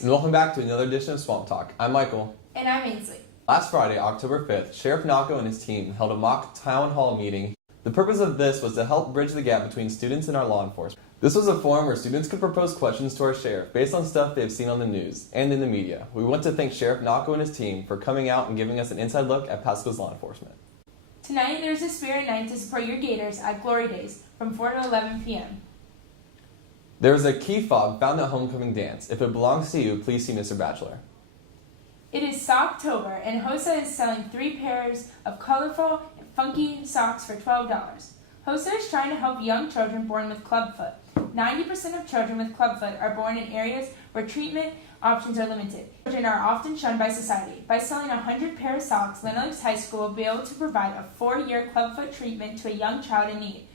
And welcome back to another edition of Swamp Talk. I'm Michael. And I'm Ainsley. Last Friday, October 5th, Sheriff Nacco and his team held a mock town hall meeting. The purpose of this was to help bridge the gap between students and our law enforcement. This was a forum where students could propose questions to our sheriff based on stuff they've seen on the news and in the media. We want to thank Sheriff Nacco and his team for coming out and giving us an inside look at Pasco's law enforcement. Tonight, there's a spirit night to support your Gators at Glory Days from 4 to 11 p.m. There is a key fob found at homecoming dance. If it belongs to you, please see Mr. Bachelor. It is Socktober, and Hosa is selling 3 pairs of colorful and funky socks for $12. Hosa is trying to help young children born with clubfoot. 90% of children with clubfoot are born in areas where treatment options are limited. Children are often shunned by society. By selling 100 pair of socks, LOLHS High School will be able to provide a 4-year clubfoot treatment to a young child in need.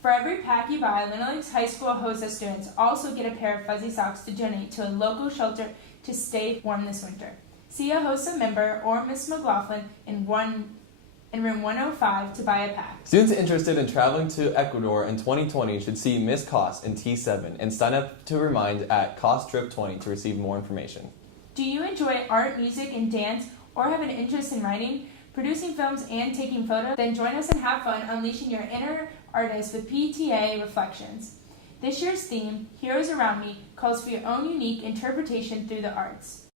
For every pack you buy, LOLHS High School Hosa students also get a pair of fuzzy socks to donate to a local shelter to stay warm this winter. See a Hosa member or Miss McLaughlin in room 105 to buy a pack. Students interested in traveling to Ecuador in 2020 should see Miss Cost in T7 and sign up to Remind at Cost Trip 20 to receive more information. Do you enjoy art, music, and dance, or have an interest in writing, producing films, and taking photos? Then join us and have fun unleashing your inner artist with PTA Reflections. This year's theme, Heroes Around Me, calls for your own unique interpretation through the arts.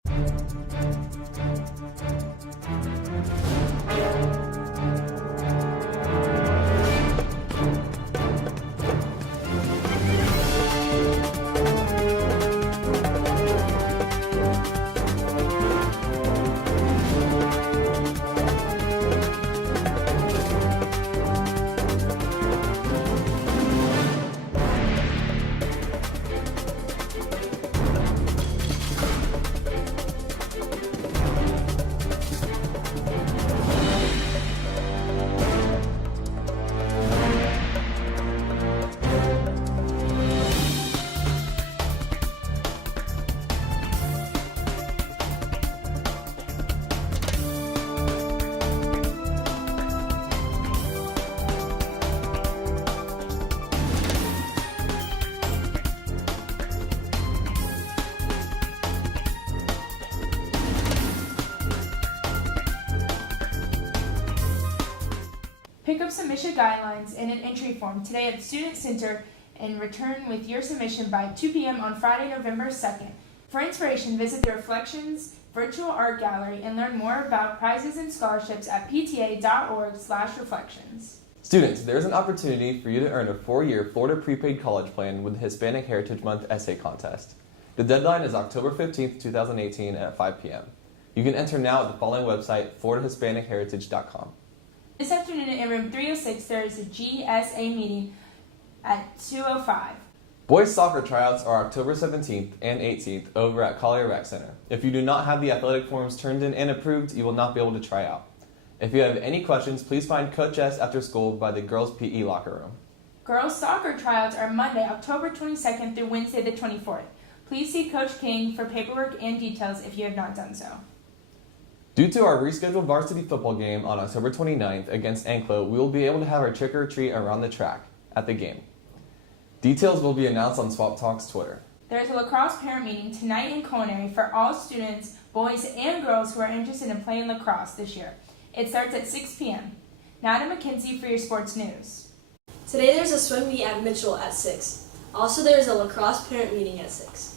Pick up submission guidelines and an entry form today at the Student Center and return with your submission by 2 p.m. on Friday, November 2nd. For inspiration, visit the Reflections virtual art gallery and learn more about prizes and scholarships at pta.org/reflections. Students, there is an opportunity for you to earn a 4-year Florida prepaid college plan with the Hispanic Heritage Month essay contest. The deadline is October 15th, 2018 at 5 p.m. You can enter now at the following website, floridahispanicheritage.com. This afternoon in room 306, there is a GSA meeting at 2:05. Boys soccer tryouts are October 17th and 18th over at Collier Rec Center. If you do not have the athletic forms turned in and approved, you will not be able to try out. If you have any questions, please find Coach S after school by the girls' PE locker room. Girls soccer tryouts are Monday, October 22nd through Wednesday the 24th. Please see Coach King for paperwork and details if you have not done so. Due to our rescheduled varsity football game on October 29th against Anklo, we will be able to have our trick-or-treat around the track at the game. Details will be announced on Swap Talk's Twitter. There is a lacrosse parent meeting tonight in culinary for all students, boys and girls who are interested in playing lacrosse this year. It starts at 6 p.m. Now to Mackenzie for your sports news. Today there's a swim meet at Mitchell at 6. Also there is a lacrosse parent meeting at 6.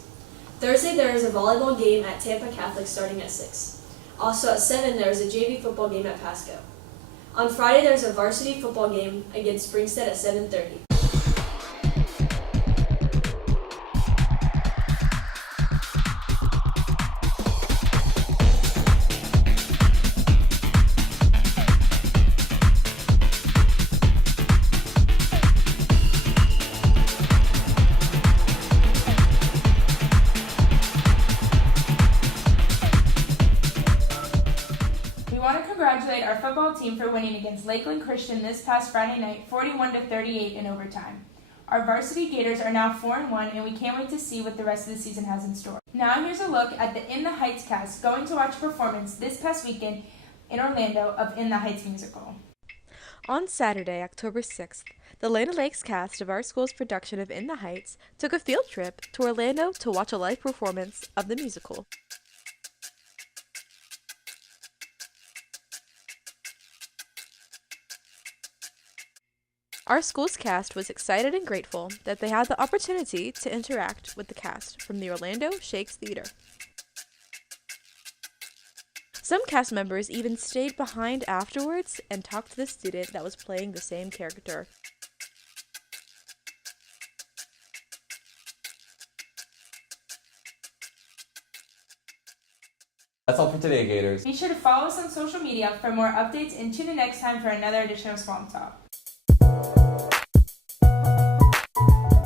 Thursday there is a volleyball game at Tampa Catholic starting at 6. Also at 7 there is a JV football game at Pasco. On Friday there is a varsity football game against Springstead at 7:30. We want to congratulate our football team for winning against Lakeland Christian this past Friday night, 41-38 in overtime. Our varsity Gators are now 4-1, and we can't wait to see what the rest of the season has in store. Now here's a look at the In the Heights cast going to watch a performance this past weekend in Orlando of In the Heights musical. On Saturday, October 6th, the Land O'Lakes cast of our school's production of In the Heights took a field trip to Orlando to watch a live performance of the musical. Our school's cast was excited and grateful that they had the opportunity to interact with the cast from the Orlando Shakes Theater. Some cast members even stayed behind afterwards and talked to the student that was playing the same character. That's all for today, Gators. Be sure to follow us on social media for more updates and tune in next time for another edition of Swamp Talk.